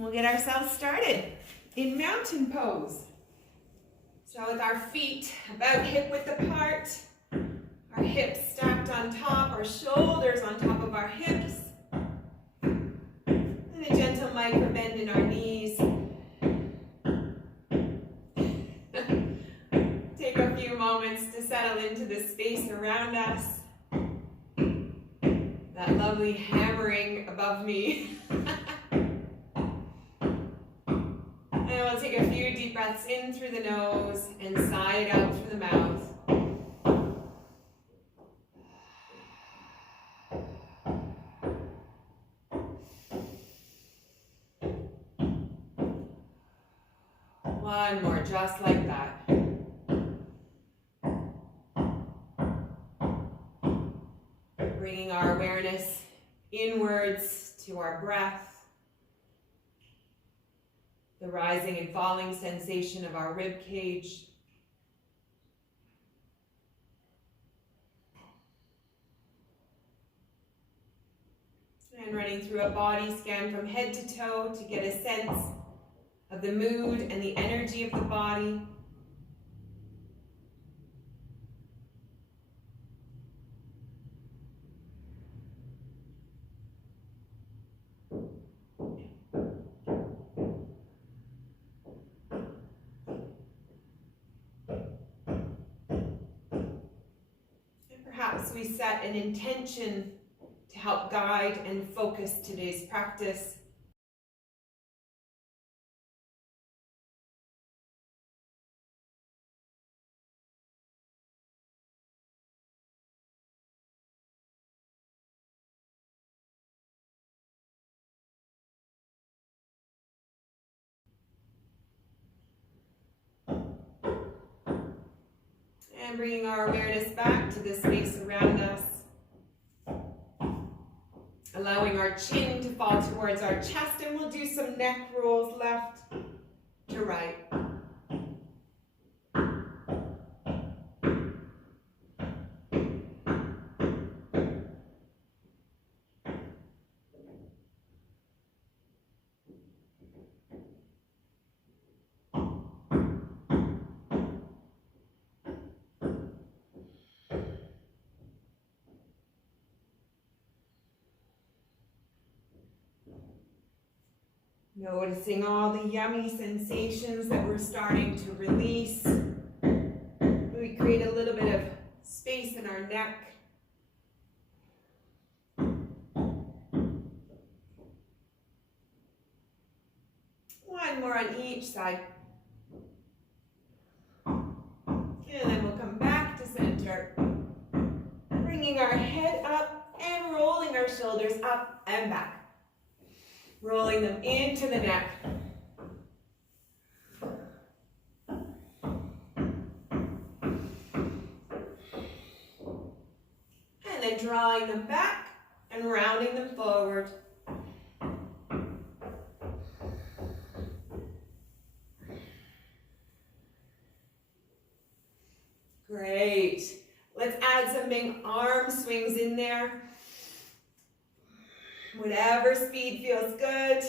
We'll get ourselves started in mountain pose. So with our feet about hip width apart, our hips stacked on top, our shoulders on top of our hips, and a gentle micro bend in our knees. Take a few moments to settle into the space around us. That lovely hammering above me. And we'll take a few deep breaths in through the nose and sigh it out through the mouth. One more, just like that. Bringing our awareness inwards to our breath. The rising and falling sensation of our rib cage. And running through a body scan from head to toe to get a sense of the mood and the energy of the body. Perhaps we set an intention to help guide and focus today's practice. And bringing our awareness back to the space around us. Allowing our chin to fall towards our chest, and we'll do some neck rolls left to right. Noticing all the yummy sensations that we're starting to release. We create a little bit of space in our neck. One more on each side. And then we'll come back to center. Bringing our head up and rolling our shoulders up and back. Rolling them into the neck. And then drawing them back and rounding them forward. Great. Let's add some big arm swings in there. Whatever speed feels good.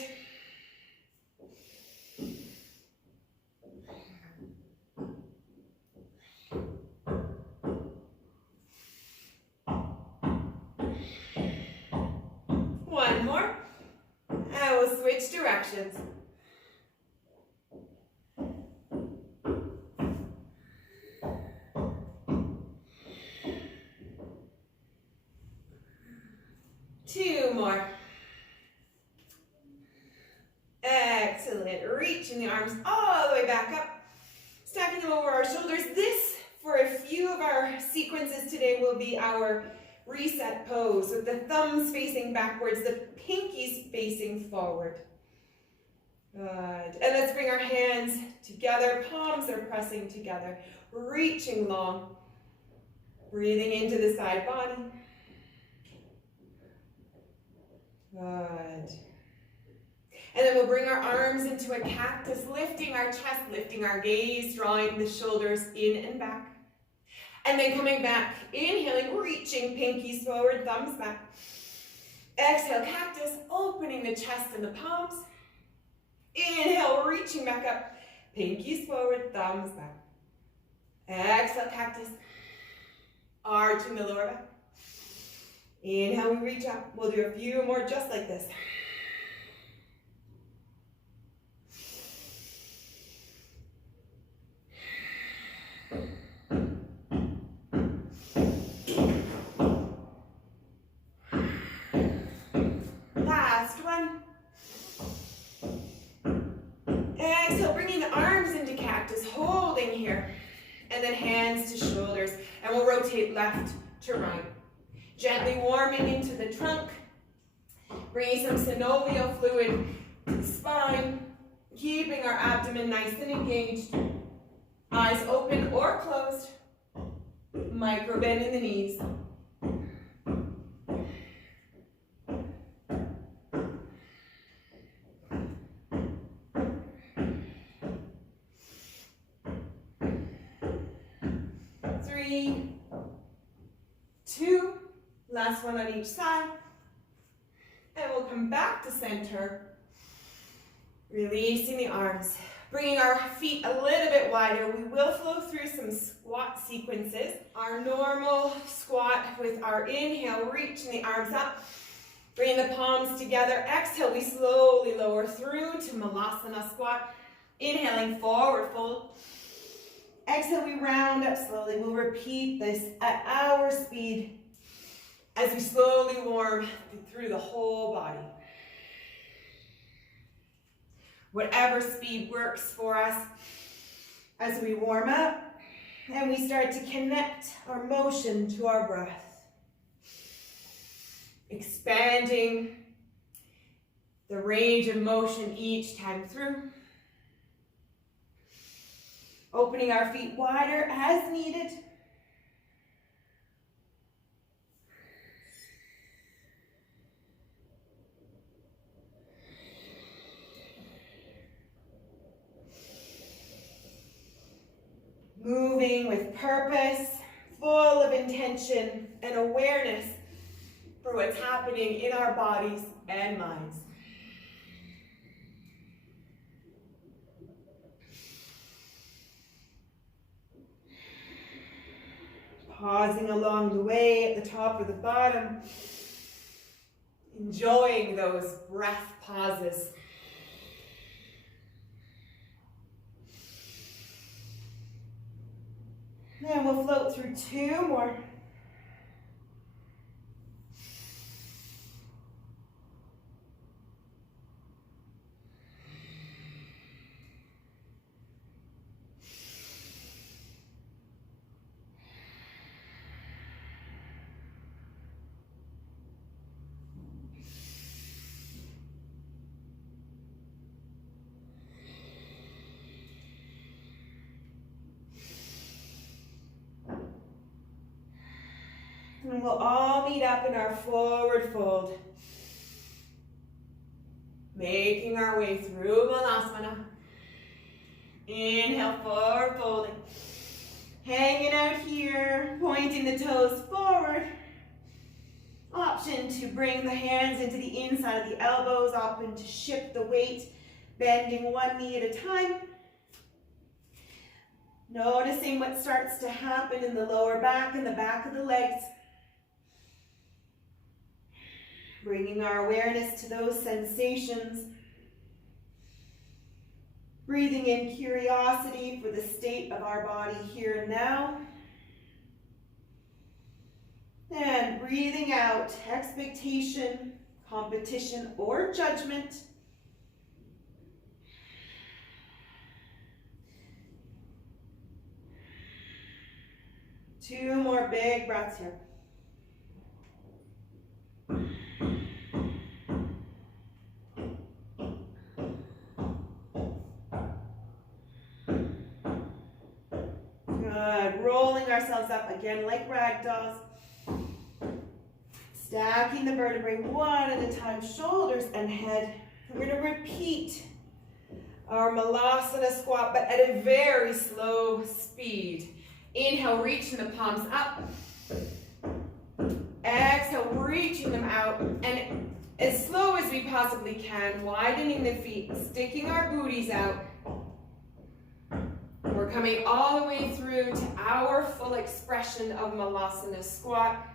One more. And we'll switch directions. Two more. Excellent. Reaching the arms all the way back up. Stacking them over our shoulders. This, for a few of our sequences today, will be our reset pose with the thumbs facing backwards, the pinkies facing forward. Good. And let's bring our hands together. Palms are pressing together. Reaching long. Breathing into the side body. Good. And then we'll bring our arms into a cactus, lifting our chest, lifting our gaze, drawing the shoulders in and back. And then coming back, inhaling, reaching pinkies forward, thumbs back. Exhale, cactus, opening the chest and the palms. reaching back up. Pinkies forward, thumbs back. Exhale, cactus. Arching the lower back. Inhale, we reach up. We'll do a few more just like this. Last one. Exhale, bringing the arms into cactus, holding here. And then hands to shoulders. And we'll rotate left to right. Gently warming into the trunk. Bringing some synovial fluid to the spine. Keeping our abdomen nice and engaged. Eyes open or closed. Micro bend in the knees. Three, two, last one on each side. And we'll come back to center. Releasing the arms. Bringing our feet a little bit wider. We will flow through some squat sequences. Our normal squat with our inhale, reaching the arms up. Bringing the palms together. Exhale, we slowly lower through to Malasana squat. Inhaling, forward fold. Exhale, we round up slowly. We'll repeat this at our speed as we slowly warm through the whole body. Whatever speed works for us as we warm up and we start to connect our motion to our breath. Expanding the range of motion each time through. Opening our feet wider as needed. Moving with purpose, full of intention and awareness for what's happening in our bodies and minds. Pausing along the way at the top or the bottom, enjoying those breath pauses. And we'll float through two more. And we'll all meet up in our forward fold. Making our way through Malasana. Inhale, forward folding. Hanging out here, pointing the toes forward. Option to bring the hands into the inside of the elbows. Option to shift the weight, bending one knee at a time. Noticing what starts to happen in the lower back and the back of the legs. Bringing our awareness to those sensations. Breathing in curiosity for the state of our body here and now. And breathing out expectation, competition, or judgment. Two more big breaths here. Good. Rolling ourselves up again like ragdolls. Stacking the vertebrae one at a time, shoulders and head. We're going to repeat our Malasana squat, but at a very slow speed. Inhale, reaching the palms up. Exhale, reaching them out. And As slow as we possibly can, widening the feet, sticking our booties out. We're coming all the way through to our full expression of Malasana squat.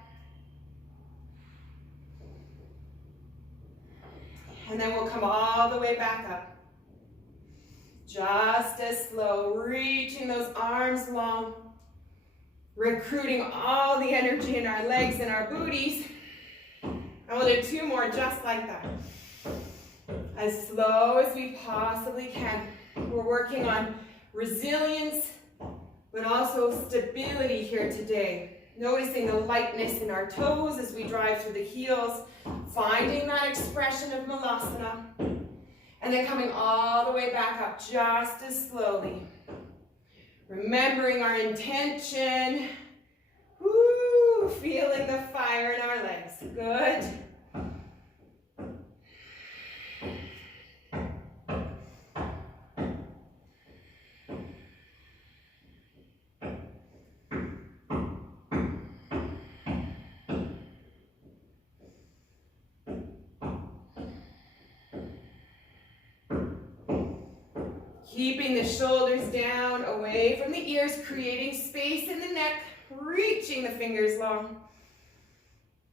And then we'll come all the way back up. Just as slow, reaching those arms long, recruiting all the energy in our legs and our booties. And we'll do 2 more just like that. As slow as we possibly can. We're working on resilience, but also stability here today. Noticing the lightness in our toes as we drive through the heels, finding that expression of Malasana, and then coming all the way back up just as slowly. Remembering our intention. Woo, feeling the fire in our legs. Good. Keeping the shoulders down, away from the ears, creating space in the neck, reaching the fingers long.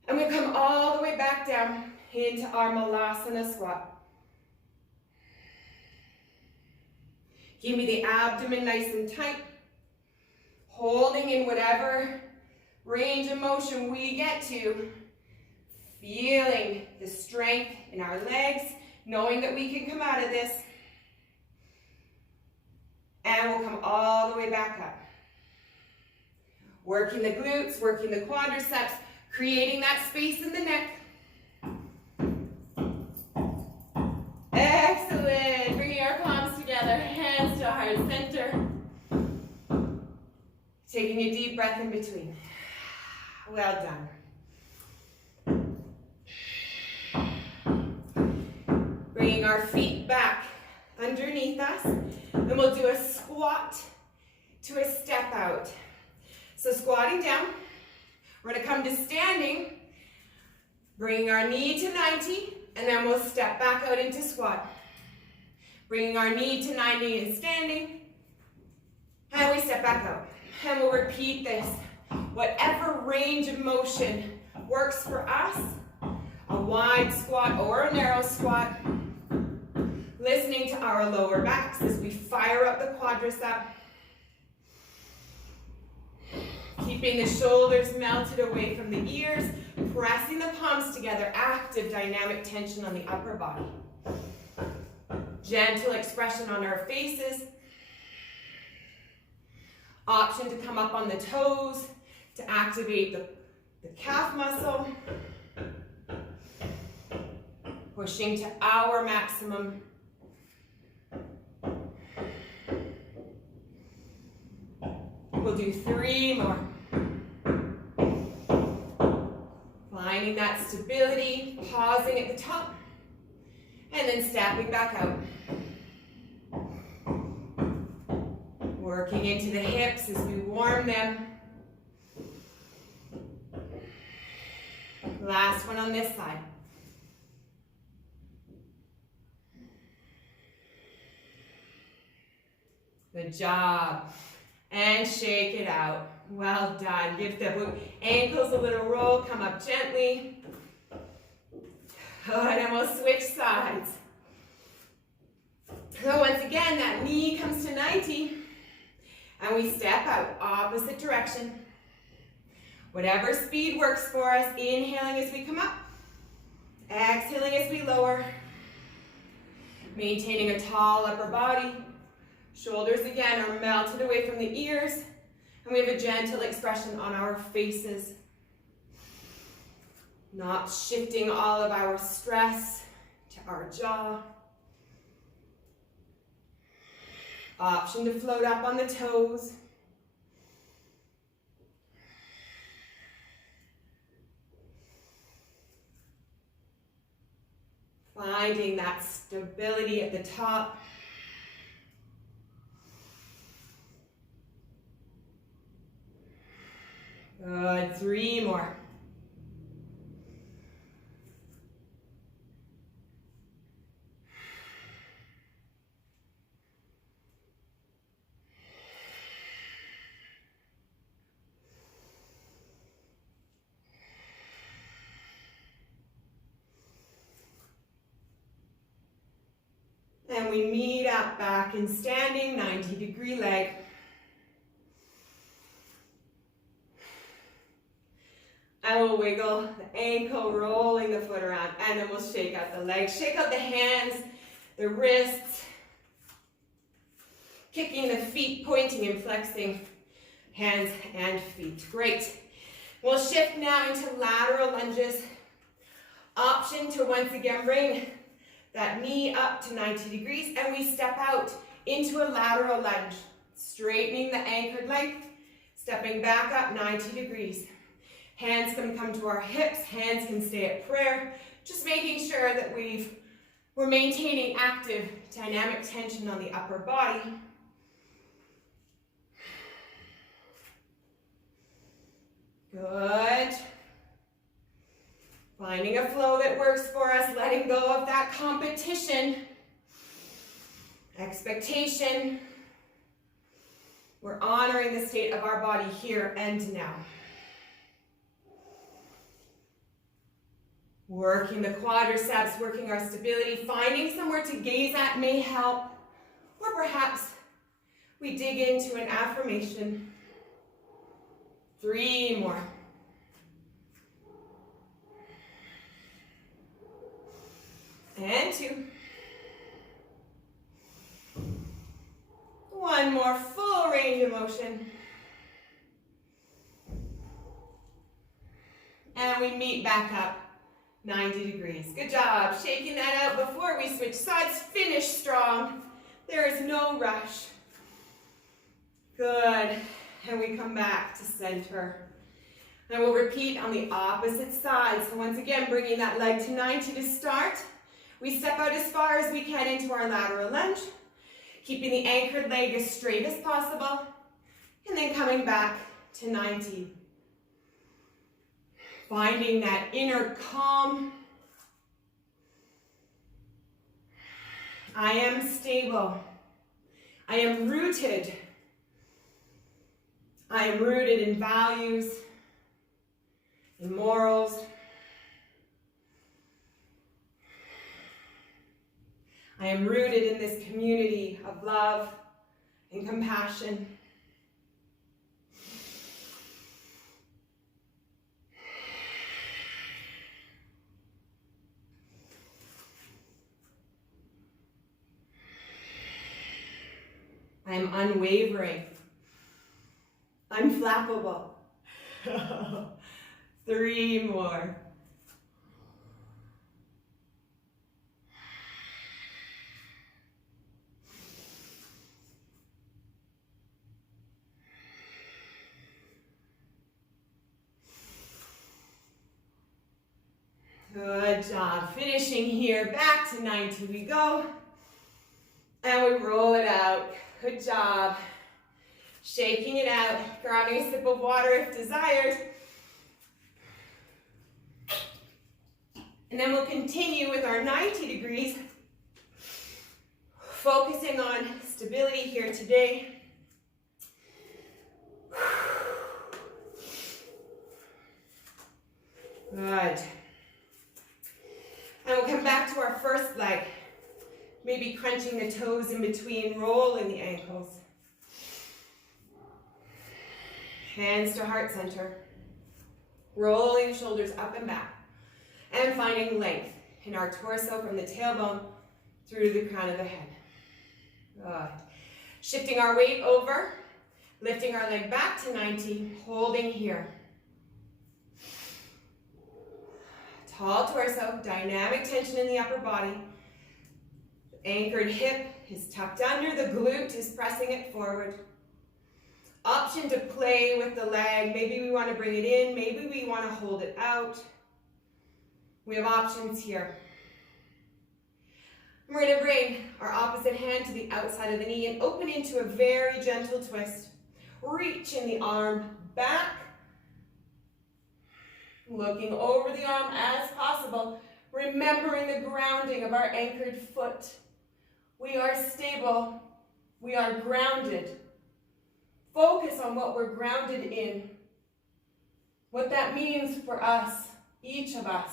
And we come all the way back down into our Malasana squat. Keep the abdomen nice and tight, holding in whatever range of motion we get to, feeling the strength in our legs, knowing that we can come out of this. And we'll come all the way back up. Working the glutes, working the quadriceps, creating that space in the neck. Excellent. Bringing our palms together, hands to heart center. Taking a deep breath in between. Well done. Bringing our feet back underneath us. And we'll do a squat to a step out. So squatting down, we're going to come to standing, bringing our knee to 90, and then we'll step back out into squat. Bringing our knee to 90 and standing, and we step back out. And we'll repeat this. Whatever range of motion works for us, a wide squat or a narrow squat. Listening to our lower backs as we fire up the quadricep. Keeping the shoulders melted away from the ears, pressing the palms together, active dynamic tension on the upper body. Gentle expression on our faces. Option to come up on the toes to activate the calf muscle. Pushing to our maximum. We'll do 3 more. Finding that stability, pausing at the top, and then stepping back out. Working into the hips as we warm them. Last one on this side. Good job. And shake it out. Well done. Give the ankles a little roll. Come up gently. Oh, and then we'll switch sides. So once again, that knee comes to 90. And we step out, opposite direction. Whatever speed works for us. Inhaling as we come up. Exhaling as we lower. Maintaining a tall upper body. Shoulders again are melted away from the ears, and we have a gentle expression on our faces. Not shifting all of our stress to our jaw. Option to float up on the toes. Finding that stability at the top. Good, 3 more. And we meet up back in standing, 90-degree leg. And we'll wiggle the ankle, rolling the foot around, and then we'll shake out the legs, shake out the hands, the wrists, kicking the feet, pointing and flexing hands and feet. Great. We'll shift now into lateral lunges. Option to once again bring that knee up to 90 degrees, and we step out into a lateral lunge, straightening the anchored leg, stepping back up 90 degrees. Hands can come to our hips, hands can stay at prayer, just making sure that we're maintaining active dynamic tension on the upper body. Good. Finding a flow that works for us, letting go of that competition, expectation. We're honoring the state of our body here and now. Working the quadriceps, working our stability, finding somewhere to gaze at may help. Or perhaps we dig into an affirmation. 3 more. And 2. 1 more, full range of motion. And we meet back up, 90 degrees. Good job. Shaking that out before we switch sides. Finish strong. There is no rush. Good. And we come back to center. And we'll repeat on the opposite side. So once again, bringing that leg to 90 to start. We step out as far as we can into our lateral lunge, keeping the anchored leg as straight as possible, and then coming back to 90. Finding that inner calm. I am stable. I am rooted. I am rooted in values, in morals. I am rooted in this community of love and compassion. I am unwavering, unflappable. 3 more. Good job. Finishing here, back to 90 we go. And we roll it out. Good job. Shaking it out, grabbing a sip of water if desired. And then we'll continue with our 90 degrees, focusing on stability here today. Good. And we'll come back to our first leg. Maybe crunching the toes in between, rolling the ankles. Hands to heart center. Rolling the shoulders up and back. And finding length in our torso from the tailbone through to the crown of the head. Good. Shifting our weight over, lifting our leg back to 90, holding here. Tall torso, dynamic tension in the upper body. Anchored hip is tucked under, the glute is pressing it forward. Option to play with the leg. Maybe we want to bring it in, maybe we want to hold it out. We have options here. We're going to bring our opposite hand to the outside of the knee and open into a very gentle twist. Reaching the arm back. Looking over the arm as possible. Remembering the grounding of our anchored foot. We are stable. We are grounded. Focus on what we're grounded in. What that means for us, each of us.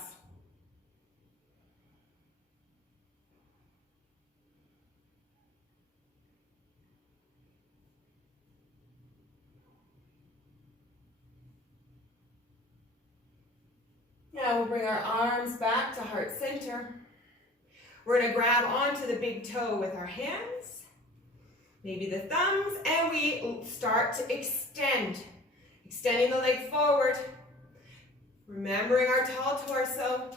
Now we'll bring our arms back to heart center. We're going to grab onto the big toe with our hands, maybe the thumbs, and we start to extend. Extending the leg forward, remembering our tall torso.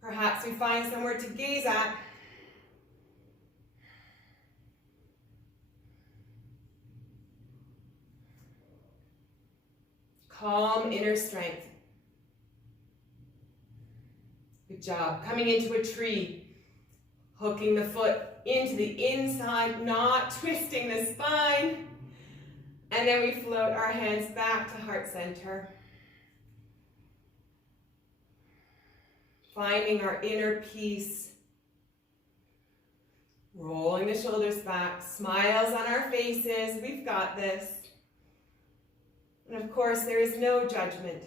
Perhaps we find somewhere to gaze at. Calm inner strength. Good job. Coming into a tree. Hooking the foot into the inside, not twisting the spine. And then we float our hands back to heart center. Finding our inner peace. Rolling the shoulders back. Smiles on our faces. We've got this. And of course, there is no judgment.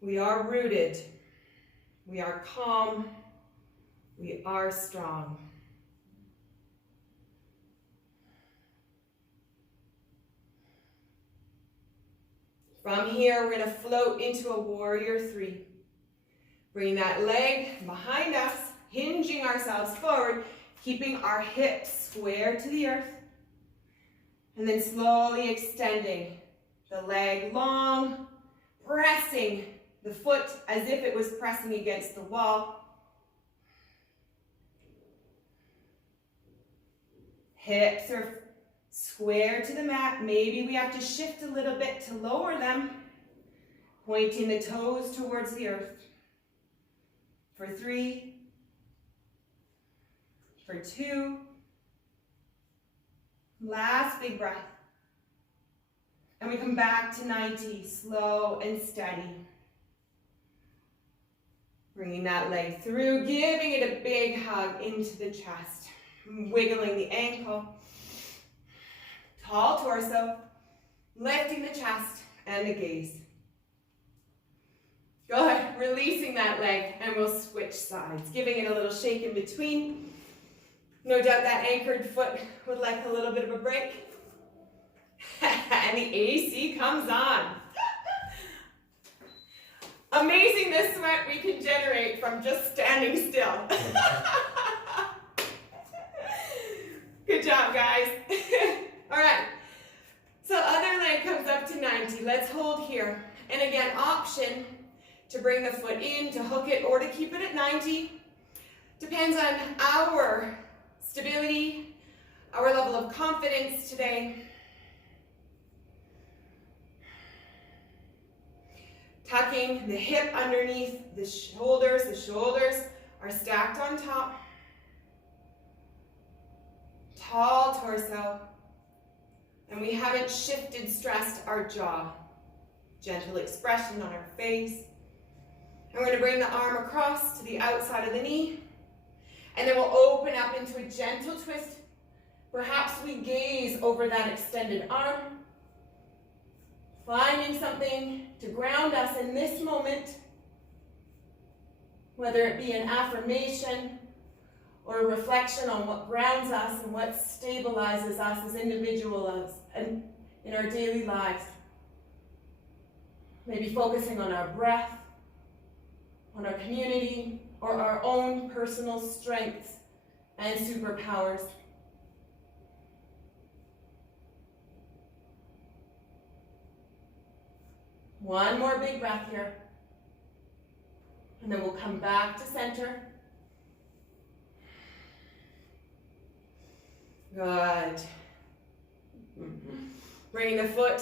We are rooted. We are calm. We are strong. From here, we're going to float into a warrior three. Bring that leg behind us, hinging ourselves forward, keeping our hips square to the earth. And then slowly extending the leg long, pressing the foot as if it was pressing against the wall. Hips are square to the mat. Maybe we have to shift a little bit to lower them. Pointing the toes towards the earth. For 3. For 2. Last big breath. And we come back to 90, slow and steady. Bringing that leg through, giving it a big hug into the chest. Wiggling the ankle. Tall torso. Lifting the chest and the gaze. Good. Releasing that leg and we'll switch sides. Giving it a little shake in between. No doubt that anchored foot would like a little bit of a break. And the AC comes on. Amazing the sweat we can generate from just standing still. Good job, guys. All right. So other leg comes up to 90. Let's hold here. And again, option to bring the foot in, to hook it, or to keep it at 90. Depends on our stability, our level of confidence today. Tucking the hip underneath the shoulders. The shoulders are stacked on top. Tall torso. And we haven't shifted, stressed our jaw. Gentle expression on our face. And we're going to bring the arm across to the outside of the knee. And then we'll open up into a gentle twist. Perhaps we gaze over that extended arm. Finding something to ground us in this moment. Whether it be an affirmation or a reflection on what grounds us and what stabilizes us as individuals and in our daily lives. Maybe focusing on our breath, on our community, or our own personal strengths and superpowers. One more big breath here. And then we'll come back to center. Good. Bringing the foot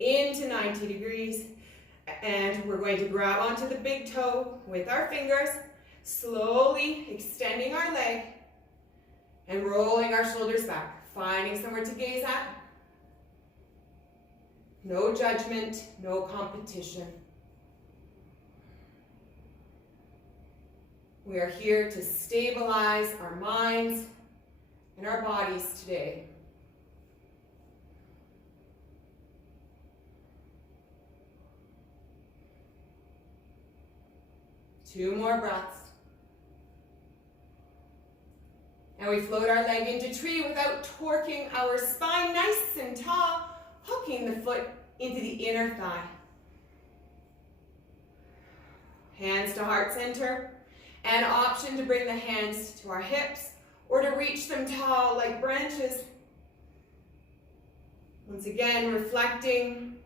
into 90 degrees. And we're going to grab onto the big toe with our fingers, slowly extending our leg and rolling our shoulders back, finding somewhere to gaze at. No judgment, no competition. We are here to stabilize our minds and our bodies today. Two more breaths. And we float our leg into tree without torquing our spine nice and tall, hooking the foot into the inner thigh. Hands to heart center. An option to bring the hands to our hips or to reach them tall like branches. Once again, reflecting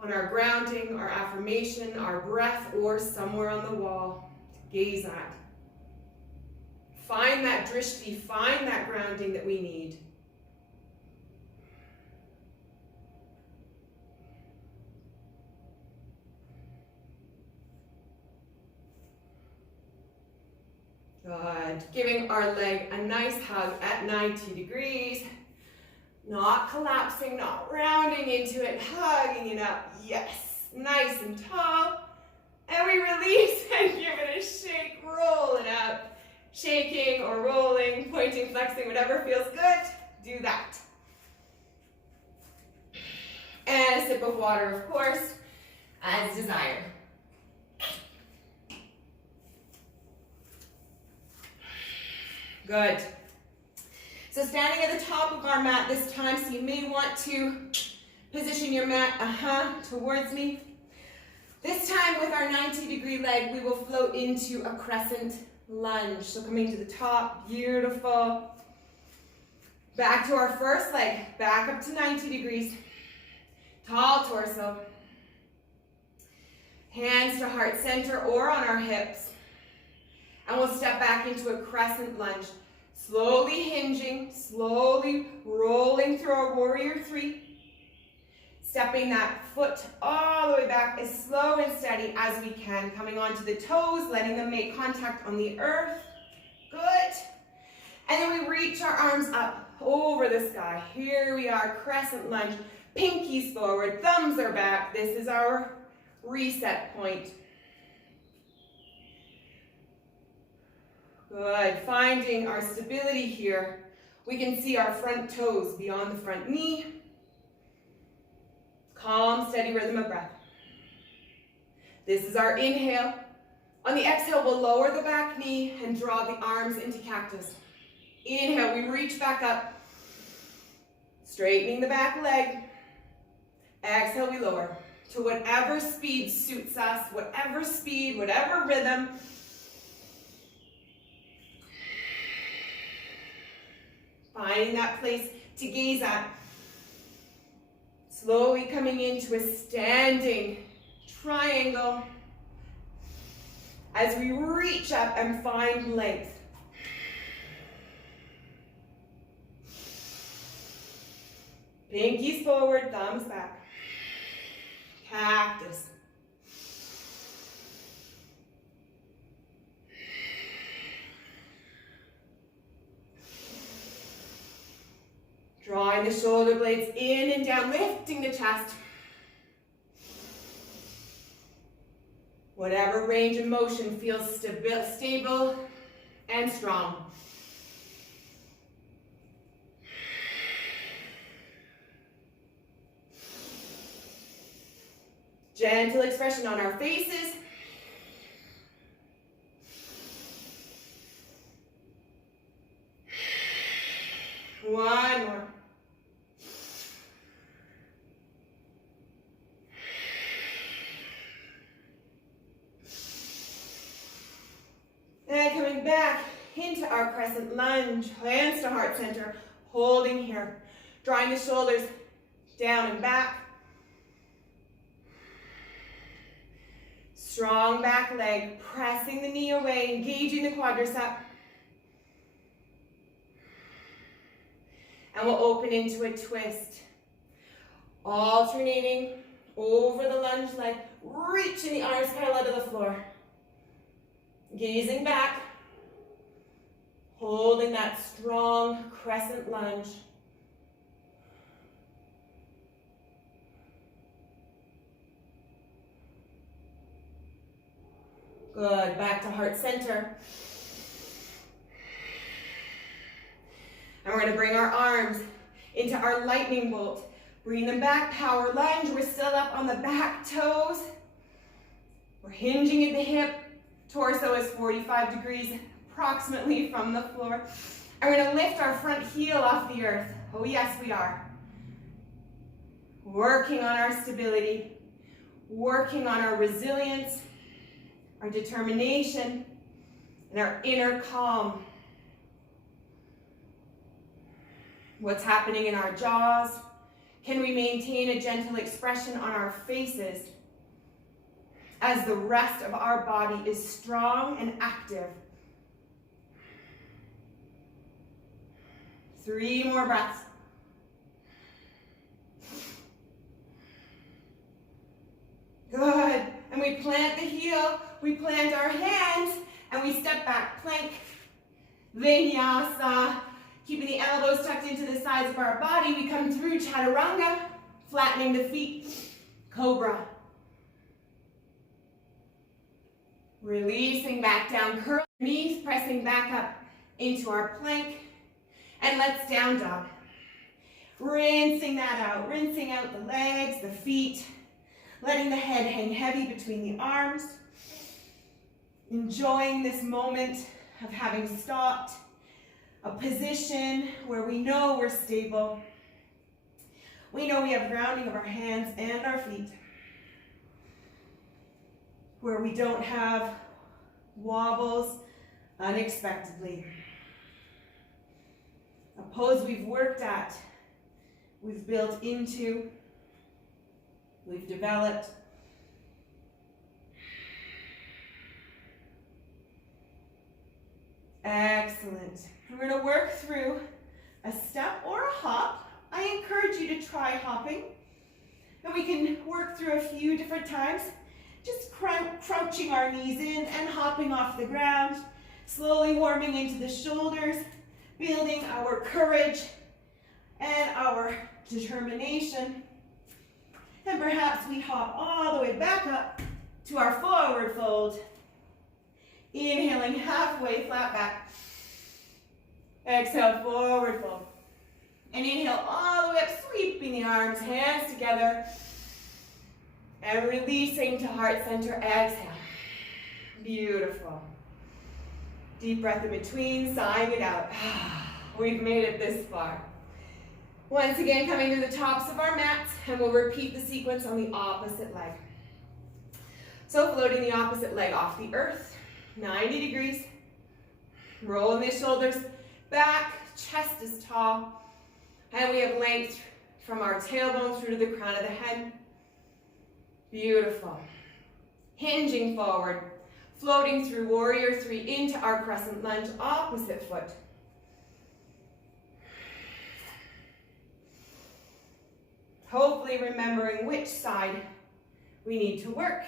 on our grounding, our affirmation, our breath, or somewhere on the wall to gaze at. Find that drishti, find that grounding that we need. Good. Giving our leg a nice hug at 90 degrees. Not collapsing, not rounding into it, hugging it up. Yes. Nice and tall. And we release and give it a shake. Roll it up. Shaking or rolling, pointing, flexing, whatever feels good, do that. And a sip of water, of course, as desired. Good. So standing at the top of our mat this time, so you may want to position your mat towards me. This time with our 90-degree leg, we will float into a crescent lunge. So coming to the top, beautiful. Back to our first leg, back up to 90 degrees. Tall torso. Hands to heart center or on our hips. And we'll step back into a crescent lunge. Slowly hinging, slowly rolling through our warrior three. Stepping that foot all the way back as slow and steady as we can. Coming onto the toes, letting them make contact on the earth. Good. And then we reach our arms up over the sky. Here we are, crescent lunge. Pinkies forward, thumbs are back. This is our reset point. Good. Finding our stability here. We can see our front toes beyond the front knee. Calm, steady rhythm of breath. This is our inhale. On the exhale, we'll lower the back knee and draw the arms into cactus. Inhale, we reach back up, straightening the back leg. Exhale, we lower to whatever speed suits us, whatever speed, whatever rhythm. Finding that place to gaze at. Slowly coming into a standing triangle as we reach up and find length. Pinkies forward, thumbs back. Cactus. Drawing the shoulder blades in and down, lifting the chest. Whatever range of motion feels stable and strong. Gentle expression on our faces. One more. And coming back into our crescent lunge, hands to heart center, holding here. Drawing the shoulders down and back. Strong back leg, pressing the knee away, engaging the quadricep. And we'll open into a twist. Alternating over the lunge leg, reaching the arms parallel to the floor. Gazing back, holding that strong crescent lunge. Good, back to heart center. And we're going to bring our arms into our lightning bolt. Bring them back, power lunge. We're still up on the back toes. We're hinging at the hip. Torso is 45 degrees approximately from the floor. And we're going to lift our front heel off the earth. Oh yes, we are. Working on our stability. Working on our resilience. our determination, and our inner calm. What's happening in our jaws? Can we maintain a gentle expression on our faces as the rest of our body is strong and active? 3 more breaths. Good. And we plant the heel, we plant our hands, and we step back. Plank, vinyasa. Keeping the elbows tucked into the sides of our body, we come through chaturanga, flattening the feet, cobra. Releasing back down, curl knees, pressing back up into our plank. And let's down dog. Rinsing that out, rinsing out the legs, the feet, letting the head hang heavy between the arms. Enjoying this moment of having stopped, a position where we know we're stable. We know we have grounding of our hands and our feet. Where we don't have wobbles unexpectedly. A pose we've worked at, we've built into, we've developed. Excellent. We're going to work through a step or a hop. I encourage you to try hopping. And we can work through a few different times, just crouching our knees in and hopping off the ground, slowly warming into the shoulders, building our courage and our determination. And perhaps we hop all the way back up to our forward fold. Inhaling halfway, flat back. Exhale, forward fold. And inhale all the way up, sweeping the arms, hands together. And releasing to heart center, exhale. Beautiful. Deep breath in between, sighing it out. We've made it this far. Once again, coming to the tops of our mats, and we'll repeat the sequence on the opposite leg. So floating the opposite leg off the earth, 90 degrees. Rolling the shoulders back, chest is tall, and we have length from our tailbone through to the crown of the head. Beautiful. Hinging forward, floating through warrior 3 into our crescent lunge, opposite foot. Hopefully remembering which side we need to work.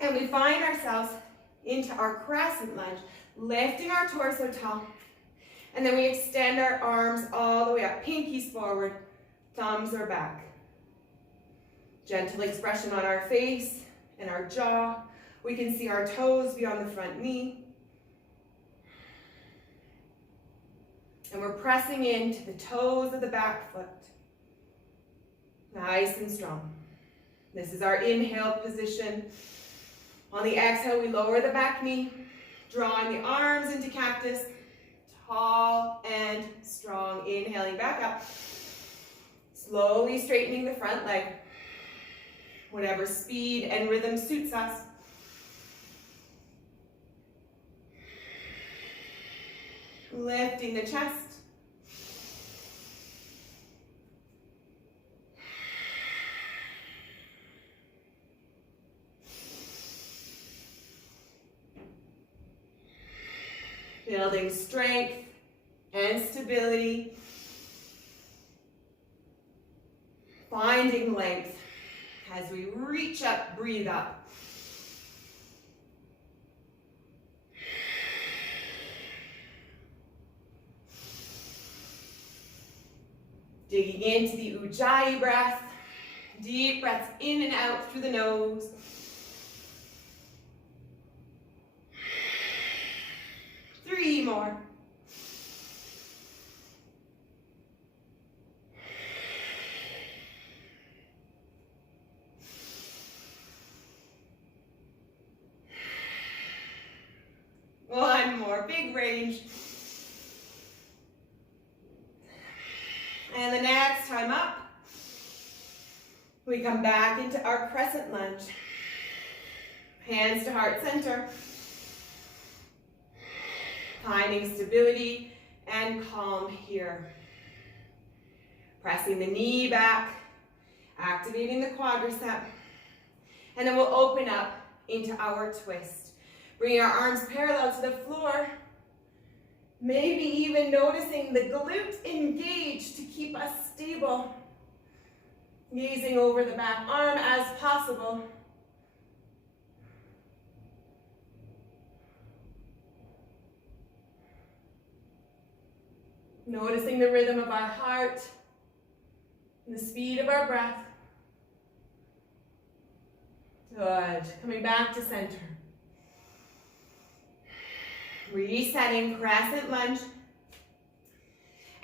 And we find ourselves into our crescent lunge, lifting our torso tall. And then we extend our arms all the way up, pinkies forward, thumbs are back. Gentle expression on our face and our jaw. We can see our toes beyond the front knee. And we're pressing into the toes of the back foot. Nice and strong. This is our inhale position. On the exhale, we lower the back knee, drawing the arms into cactus. Tall and strong. Inhaling back up. Slowly straightening the front leg. Whatever speed and rhythm suits us. Lifting the chest. Building strength and stability. Finding length as we reach up, breathe up. Digging into the Ujjayi breath. Deep breaths in and out through the nose. Three more. One more, big range. And the next time up, we come back into our crescent lunge. Hands to heart center. Finding stability and calm here. Pressing the knee back, activating the quadricep. And then we'll open up into our twist. Bringing our arms parallel to the floor. Maybe even noticing the glute engaged to keep us stable. Gazing over the back arm as possible. Noticing the rhythm of our heart and the speed of our breath. Good. Coming back to center. Resetting, crescent lunge.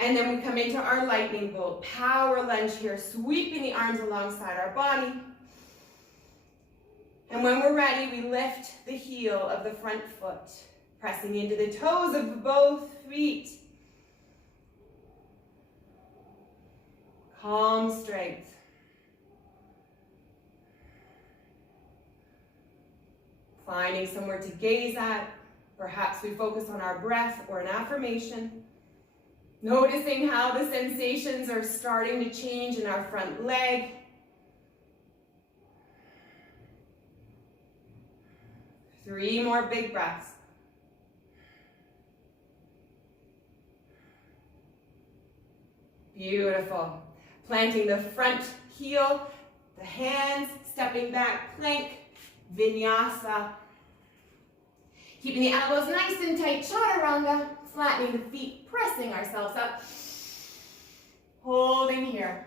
And then we come into our lightning bolt. Power lunge here, sweeping the arms alongside our body. And when we're ready, we lift the heel of the front foot, pressing into the toes of both feet. Calm strength. Finding somewhere to gaze at. Perhaps we focus on our breath or an affirmation. Noticing how the sensations are starting to change in our front leg. Three more big breaths. Beautiful. Planting the front heel, the hands, stepping back, plank, vinyasa. Keeping the elbows nice and tight, chaturanga, flattening the feet, pressing ourselves up. Holding here.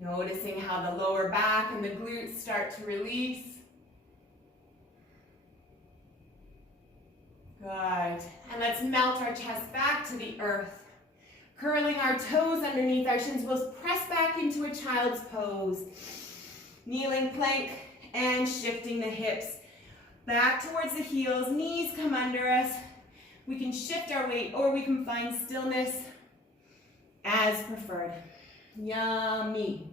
Noticing how the lower back and the glutes start to release. Good. And let's melt our chest back to the earth. Curling our toes underneath our shins, we'll press back into a child's pose. Kneeling plank and shifting the hips back towards the heels. Knees come under us. We can shift our weight or we can find stillness as preferred. Yummy.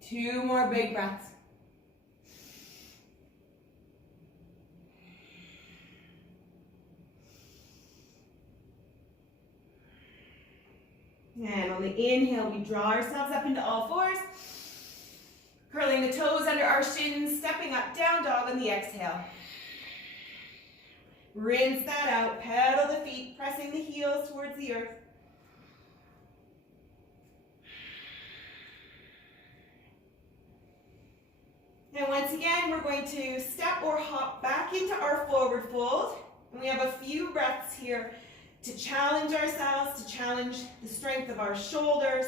Two more big breaths. And on the inhale, we draw ourselves up into all fours. Curling the toes under our shins, stepping up, down dog on the exhale. Rinse that out, pedal the feet, pressing the heels towards the earth. And once again, we're going to step or hop back into our forward fold. And we have a few breaths here to challenge ourselves, to challenge the strength of our shoulders,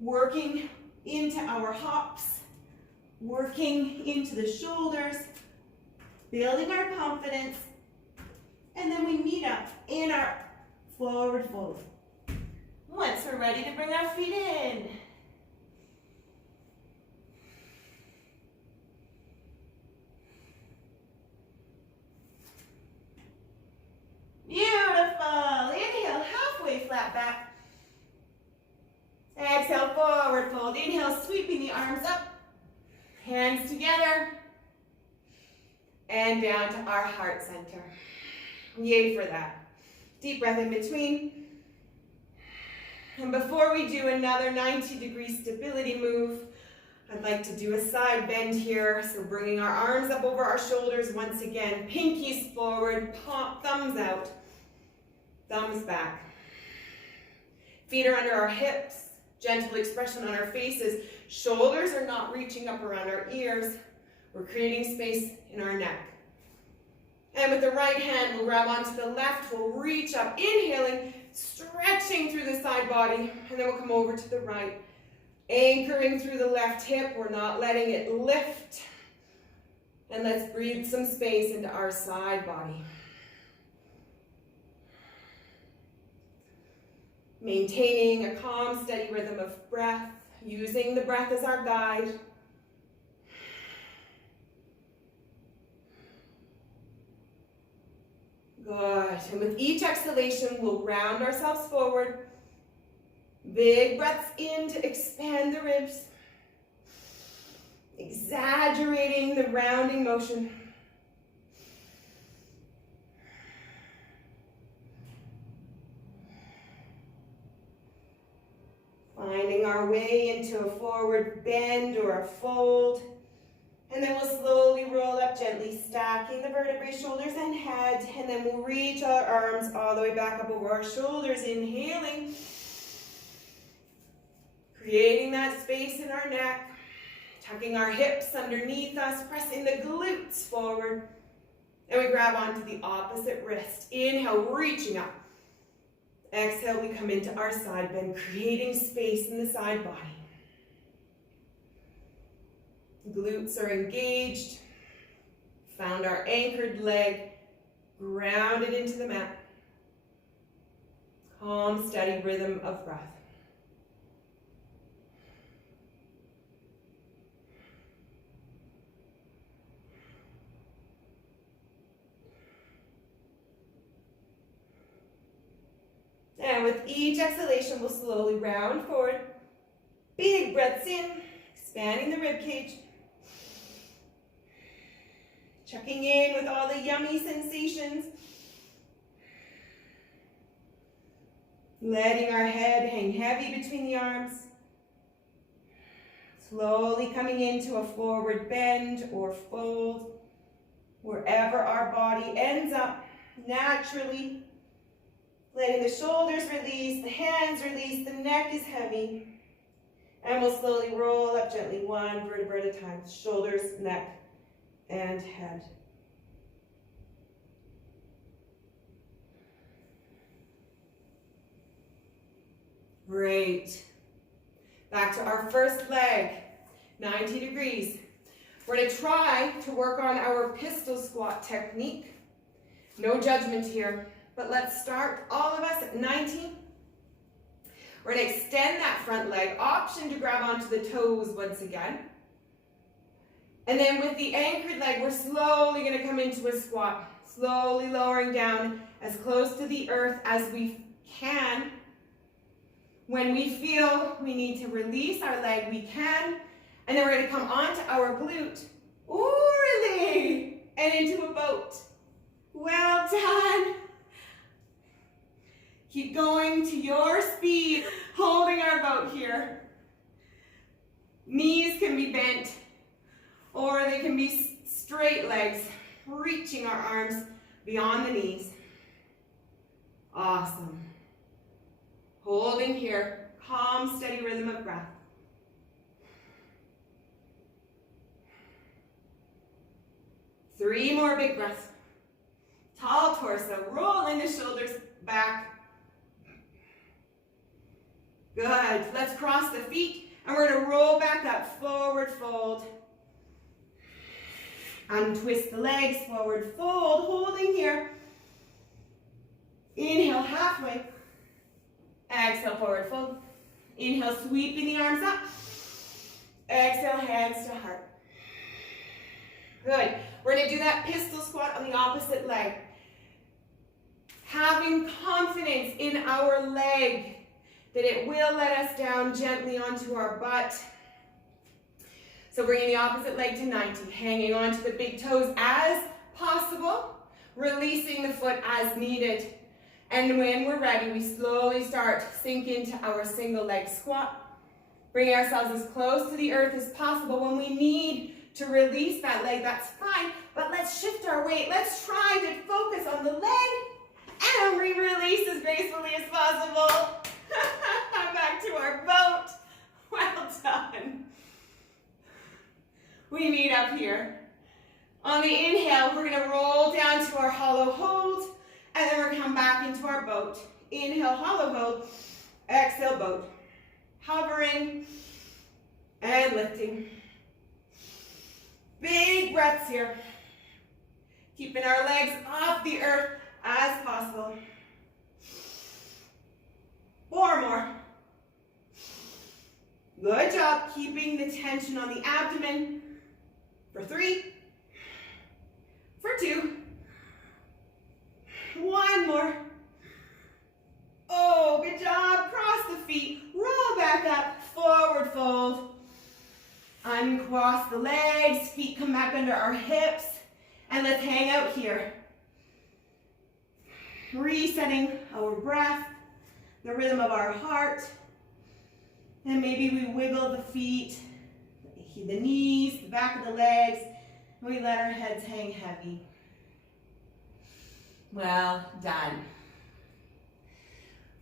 working into our hops, working into the shoulders, building our confidence, and then we meet up in our forward fold. Once we're ready to bring our feet in. Beautiful. Inhale, halfway flat back. Exhale, forward fold. Inhale, sweeping the arms up. Hands together. And down to our heart center. Yay for that. Deep breath in between. And before we do another 90-degree stability move, I'd like to do a side bend here. So bringing our arms up over our shoulders once again. Pinkies forward, thumbs out, thumbs back. Feet are under our hips. Gentle expression on our faces. Shoulders are not reaching up around our ears. We're creating space in our neck. And with the right hand, we'll grab onto the left. We'll reach up, inhaling, stretching through the side body. And then we'll come over to the right. Anchoring through the left hip, we're not letting it lift. And let's breathe some space into our side body. Maintaining a calm, steady rhythm of breath, using the breath as our guide. Good. And with each exhalation, we'll round ourselves forward. Big breaths in to expand the ribs. Exaggerating the rounding motion. Finding our way into a forward bend or a fold. And then we'll slowly roll up gently, stacking the vertebrae, shoulders and head. And then we'll reach our arms all the way back up over our shoulders, inhaling. Creating that space in our neck. Tucking our hips underneath us, pressing the glutes forward. And we grab onto the opposite wrist. Inhale, reaching up. Exhale, we come into our side bend, creating space in the side body. Glutes are engaged. Found our anchored leg, grounded into the mat. Calm, steady rhythm of breath. And with each exhalation, we'll slowly round forward. Big breaths in, expanding the rib cage. Checking in with all the yummy sensations. Letting our head hang heavy between the arms. Slowly coming into a forward bend or fold. Wherever our body ends up, naturally. Letting the shoulders release, the hands release, the neck is heavy. And we'll slowly roll up gently, one vertebra at a time. Shoulders, neck, and head. Great. Back to our first leg, 90 degrees. We're going to try to work on our pistol squat technique. No judgment here, but let's start all of us at 90. We're going to extend that front leg, option to grab onto the toes once again. And then with the anchored leg, we're slowly going to come into a squat, slowly lowering down as close to the earth as we can. When we feel we need to release our leg, we can. And then we're going to come onto our glute. Ooh, really? And into a boat. Well done. Keep going to your speed, holding our boat here. Knees can be bent, or they can be straight legs, reaching our arms beyond the knees. Awesome. Holding here, calm, steady rhythm of breath. Three more big breaths. Tall torso, rolling the shoulders back. Good. Let's cross the feet, and we're going to roll back up, forward fold. Untwist the legs, forward fold, holding here. Inhale, halfway. Exhale, forward fold. Inhale, sweeping the arms up. Exhale, hands to heart. Good. We're going to do that pistol squat on the opposite leg. Having confidence in our leg that it will let us down gently onto our butt. So bringing the opposite leg to 90, hanging onto the big toes as possible, releasing the foot as needed. And when we're ready, we slowly start sink into our single leg squat, bringing ourselves as close to the earth as possible. When we need to release that leg, that's fine, but let's shift our weight. Let's try to focus on the leg, and we release as gracefully as possible. Back to our boat. Well done. We meet up here. On the inhale, we're going to roll down to our hollow hold, and then we're going to come back into our boat. Inhale, hollow hold. Exhale, boat. Hovering and lifting. Big breaths here. Keeping our legs off the earth as possible. 4 more. Good job keeping the tension on the abdomen. For 3, for 2, 1 more. Oh, good job. Cross the feet, roll back up, forward fold. Uncross the legs, feet come back under our hips, and let's hang out here. Resetting our breath, the rhythm of our heart, and maybe we wiggle the feet, the knees, the back of the legs, and we let our heads hang heavy. Well done.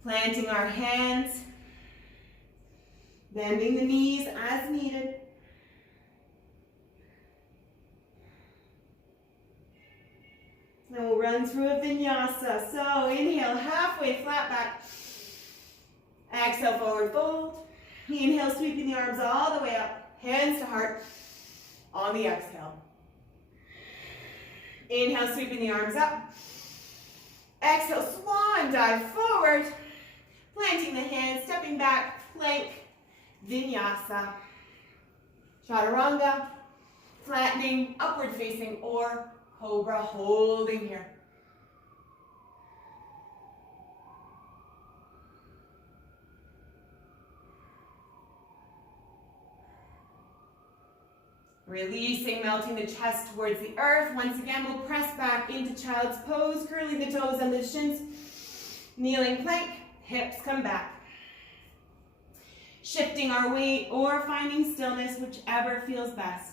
Planting our hands, bending the knees as needed. And we'll run through a vinyasa. So inhale, halfway flat back. Exhale, forward fold. Inhale, sweeping the arms all the way up, hands to heart on the exhale. Inhale, sweeping the arms up. Exhale, swan dive forward. Planting the hands, stepping back, plank, vinyasa. Chaturanga, flattening, upward facing, or cobra, holding here. Releasing, melting the chest towards the earth. Once again, we'll press back into child's pose, curling the toes and the shins. Kneeling plank, hips come back. Shifting our weight or finding stillness, whichever feels best.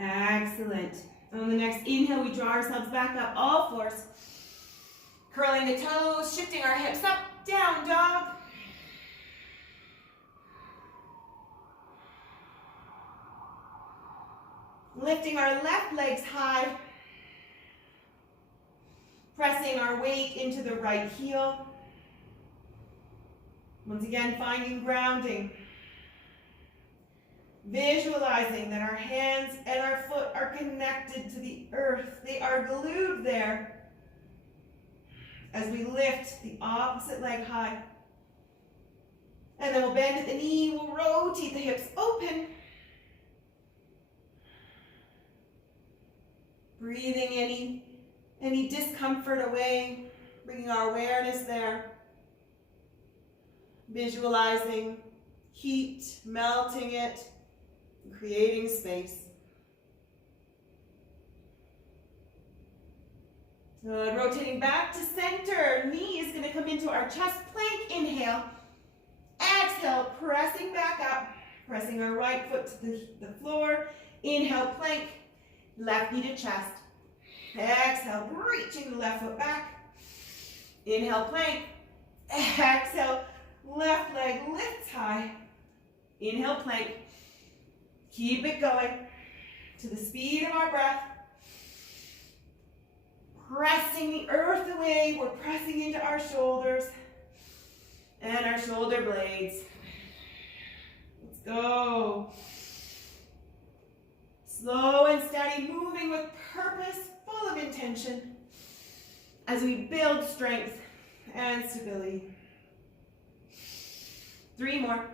Excellent. On the next inhale, we draw ourselves back up, all fours. Curling the toes, shifting our hips up, down dog. Lifting our left legs high. Pressing our weight into the right heel. Once again, finding grounding. Visualizing that our hands and our foot are connected to the earth. They are glued there. As we lift the opposite leg high. And then we'll bend at the knee, we'll rotate the hips open. Breathing any discomfort away, bringing our awareness there. Visualizing heat, melting it, creating space. Good. Rotating back to center. Knee is going to come into our chest plank. Inhale. Exhale, pressing back up. Pressing our right foot to the floor. Inhale, plank. Left knee to chest. Exhale, reaching the left foot back. Inhale, plank. Exhale, left leg lifts high. Inhale, plank. Keep it going to the speed of our breath. Pressing the earth away, we're pressing into our shoulders and our shoulder blades. Let's go. Slow and steady, moving with purpose, full of intention as we build strength and stability. 3 more.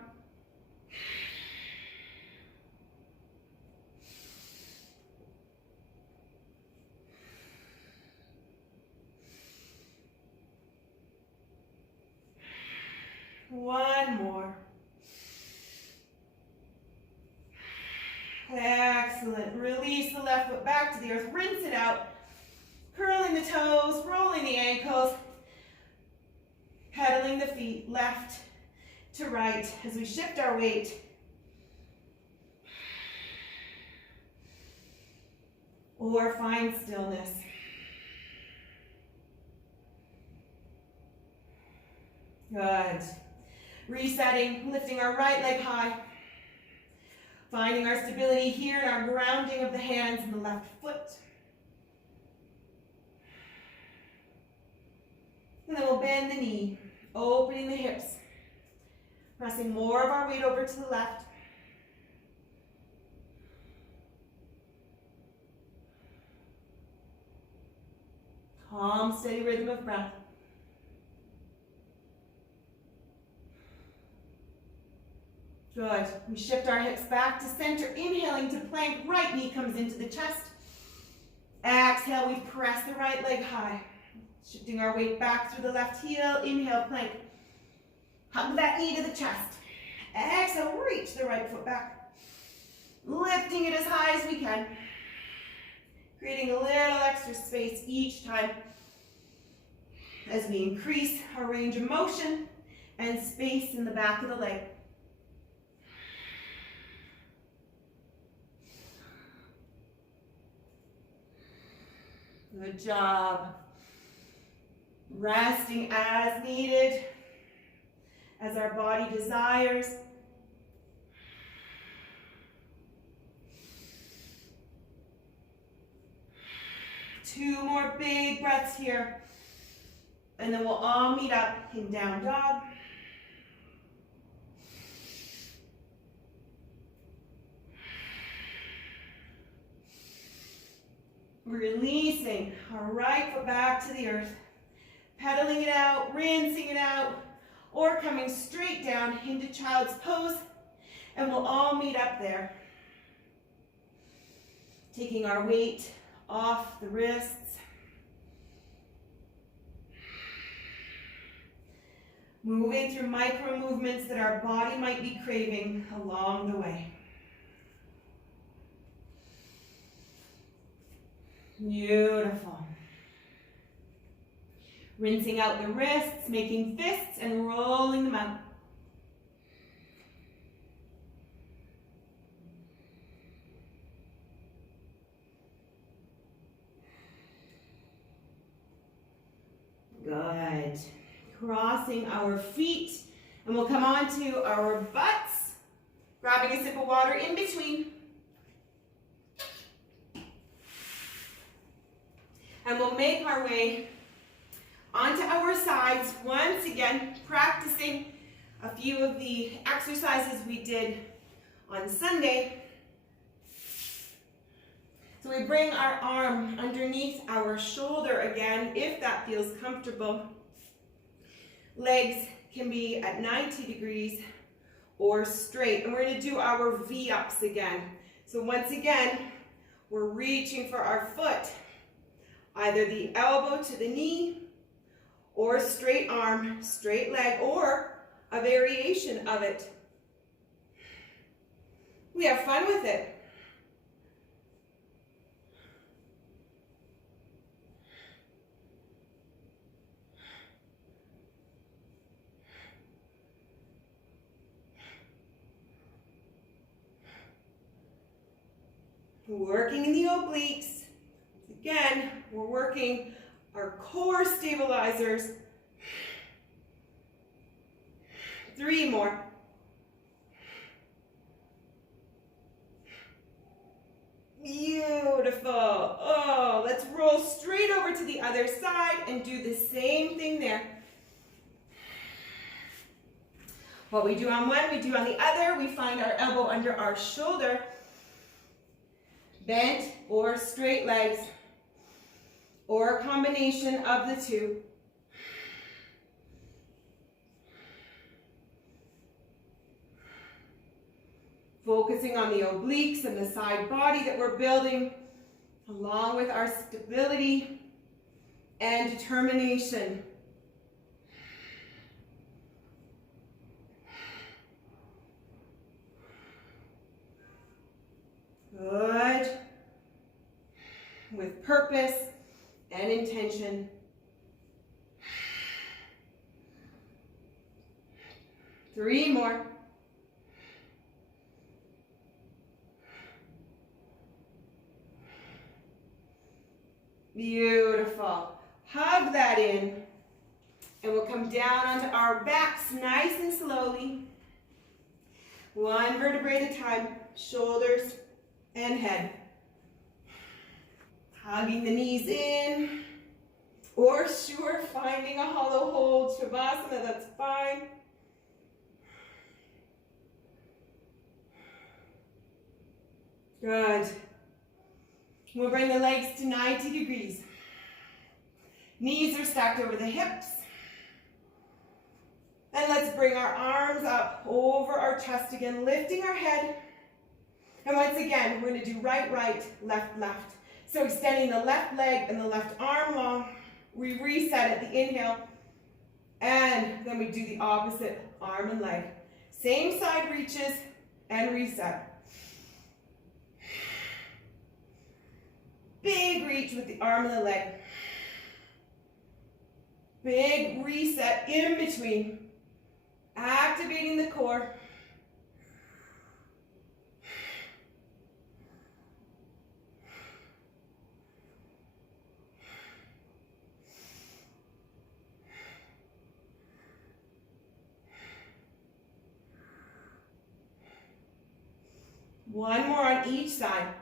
One more. Excellent. Release the left foot back to the earth. Rinse it out. Curling the toes, rolling the ankles. Pedaling the feet left to right as we shift our weight. Or find stillness. Good. Resetting, lifting our right leg high. Finding our stability here in our grounding of the hands and the left foot. bend the knee, opening the hips, pressing more of our weight over to the left. Calm, steady rhythm of breath. Good. We shift our hips back to center, inhaling to plank. Right knee comes into the chest. Exhale, we press the right leg high. Shifting our weight back through the left heel. Inhale, plank. Hug that knee to the chest. Exhale, reach the right foot back. Lifting it as high as we can. Creating a little extra space each time as we increase our range of motion and space in the back of the leg. Good job. Resting as needed, as our body desires. Two more big breaths here. And then we'll all meet up in down dog. Releasing our right foot back to the earth. Pedaling it out, rinsing it out, or coming straight down into child's pose. And we'll all meet up there. Taking our weight off the wrists. Moving through micro movements that our body might be craving along the way. Beautiful. Rinsing out the wrists, making fists and rolling them out. Good. Crossing our feet, and we'll come on to our butts, grabbing a sip of water in between. And we'll make our way onto our sides, once again, practicing a few of the exercises we did on Sunday. So we bring our arm underneath our shoulder again, if that feels comfortable. Legs can be at 90 degrees or straight. And we're going to do our V-ups again. So once again, we're reaching for our foot, either the elbow to the knee, or straight arm, straight leg, or a variation of it. We have fun with it. Working in the obliques. Again, we're working our core stabilizers. 3 more. Beautiful. Oh, let's roll straight over to the other side and do the same thing there. What we do on one, we do on the other. We find our elbow under our shoulder. Bent or straight legs, or a combination of the two. Focusing on the obliques and the side body that we're building, along with our stability and determination. Good. With purpose and intention. Three more. Beautiful. Hug that in. And we'll come down onto our backs nice and slowly. One vertebrae at a time. Shoulders and head. Hugging the knees in. Or sure, finding a hollow hold old Shavasana, that's fine. Good. We'll bring the legs to 90 degrees. Knees are stacked over the hips. And let's bring our arms up over our chest again, lifting our head. And once again, we're going to do right, right, left, left. So extending the left leg and the left arm long. We reset at the inhale. And then we do the opposite arm and leg. Same side reaches and reset. Big reach with the arm and the leg. Big reset in between. Activating the core. One more on each side.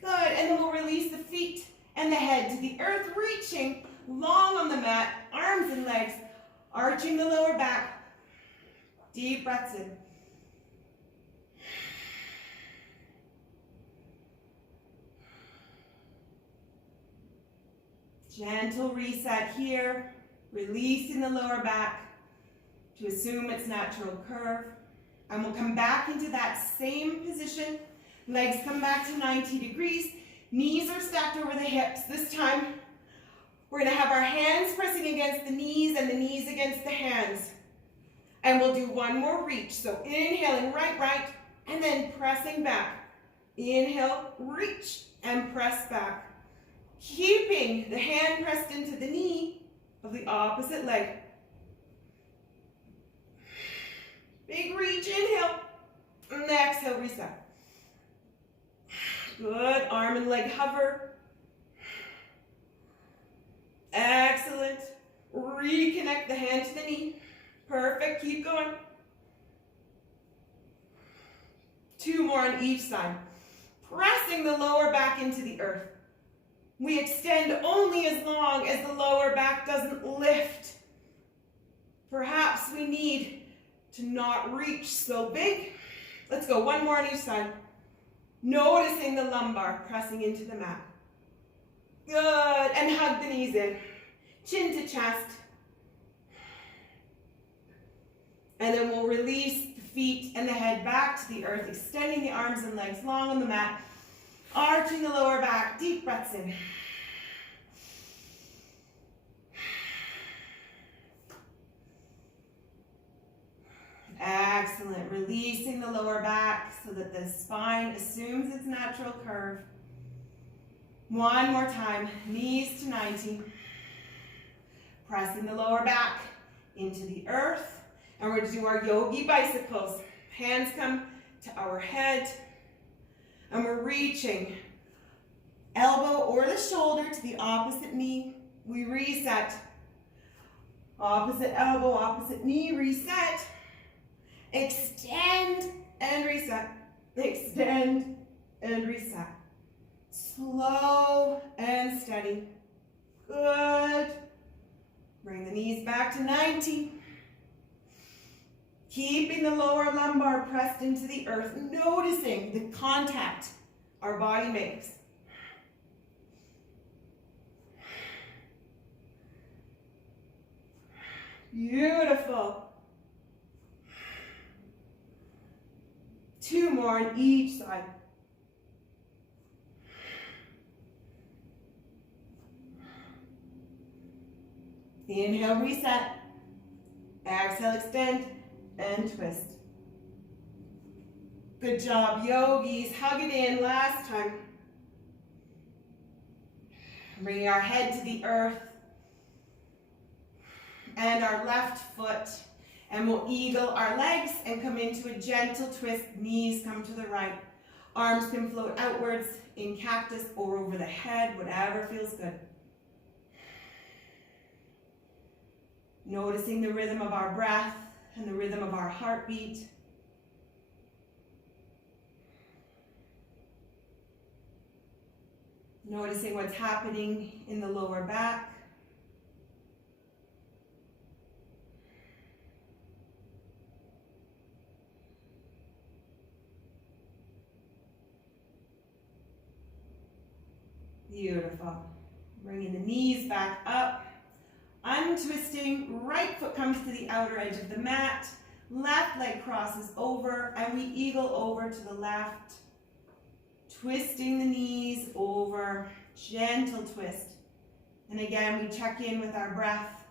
Good, and then we'll release the feet and the head to the earth, reaching long on the mat, arms and legs, arching the lower back. Deep breaths in. Gentle reset here, releasing the lower back to assume its natural curve. And we'll come back into that same position. Legs come back to 90 degrees. Knees are stacked over the hips. This time, we're going to have our hands pressing against the knees and the knees against the hands. And we'll do one more reach. So inhaling right, right, and then pressing back. Inhale, reach, and press back. Keeping the hand pressed into the knee of the opposite leg. Big reach, inhale, and exhale, reset. Good, arm and leg hover. Excellent. Reconnect the hand to the knee. Perfect, keep going. Two more on each side. Pressing the lower back into the earth. We extend only as long as the lower back doesn't lift. Perhaps we need to not reach so big. Let's go, one more on each side. Noticing the lumbar pressing into the mat. Good, and hug the knees in. Chin to chest. And then we'll release the feet and the head back to the earth, extending the arms and legs long on the mat. Arching the lower back, deep breaths in. Excellent. Releasing the lower back so that the spine assumes its natural curve. One more time. Knees to 90. Pressing the lower back into the earth. And we're going to do our yogi bicycles. Hands come to our head. And we're reaching elbow or the shoulder to the opposite knee. We reset. Opposite elbow, opposite knee, reset. Extend and reset. Extend and reset. Slow and steady. Good. Bring the knees back to 90. Keeping the lower lumbar pressed into the earth, noticing the contact our body makes. Beautiful. Two more on each side. Inhale, reset. Exhale, extend and twist. Good job, yogis. Hug it in last time. Bringing our head to the earth and our left foot. And we'll eagle our legs and come into a gentle twist. Knees come to the right. Arms can float outwards in cactus or over the head, whatever feels good. Noticing the rhythm of our breath and the rhythm of our heartbeat. Noticing what's happening in the lower back. Beautiful. Bringing the knees back up. Untwisting. Right foot comes to the outer edge of the mat. Left leg crosses over, and we eagle over to the left. Twisting the knees over. Gentle twist. And again, we check in with our breath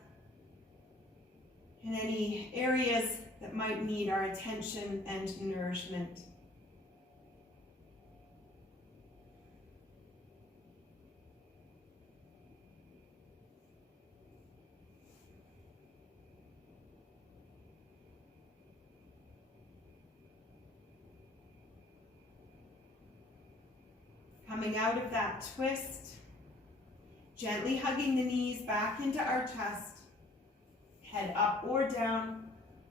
and any areas that might need our attention and nourishment. Coming out of that twist, gently hugging the knees back into our chest, head up or down,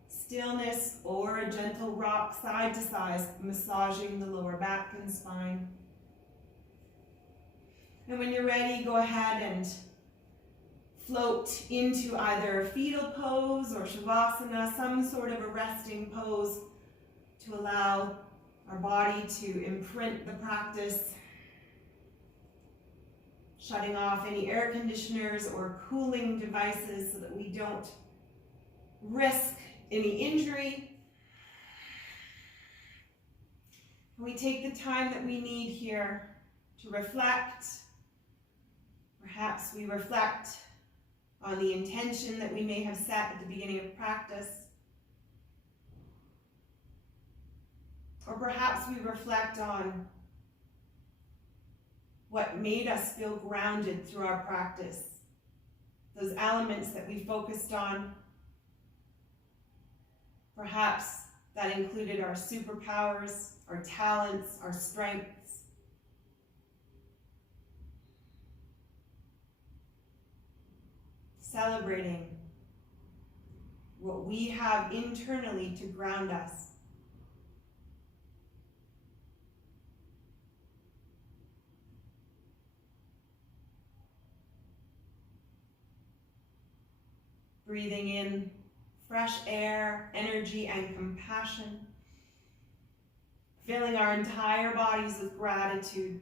stillness or a gentle rock side to side, massaging the lower back and spine. And when you're ready, go ahead and float into either fetal pose or shavasana, some sort of a resting pose to allow our body to imprint the practice, shutting off any air conditioners or cooling devices so that we don't risk any injury. We take the time that we need here to reflect. Perhaps we reflect on the intention that we may have set at the beginning of practice. Or perhaps we reflect on what made us feel grounded through our practice. Those elements that we focused on. Perhaps that included our superpowers, our talents, our strengths. Celebrating what we have internally to ground us. Breathing in fresh air, energy, and compassion. Filling our entire bodies with gratitude.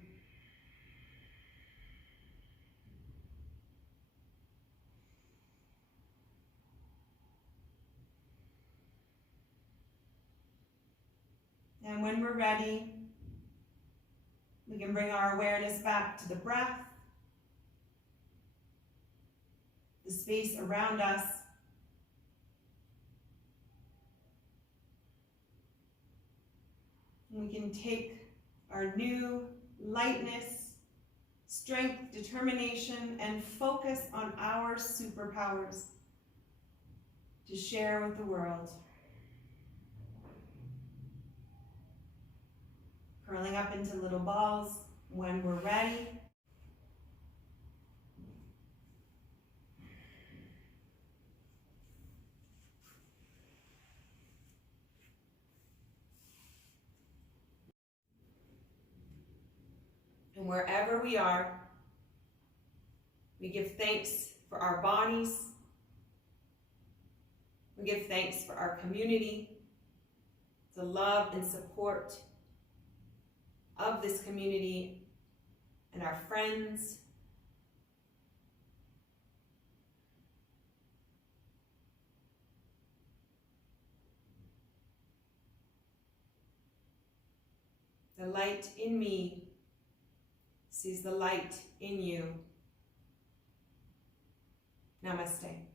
And when we're ready, we can bring our awareness back to the breath, the space around us, and we can take our new lightness, strength, determination, and focus on our superpowers to share with the world. Curling up into little balls when we're ready. And wherever we are, we give thanks for our bodies. We give thanks for our community, the love and support of this community and our friends. The light in me sees the light in you. Namaste.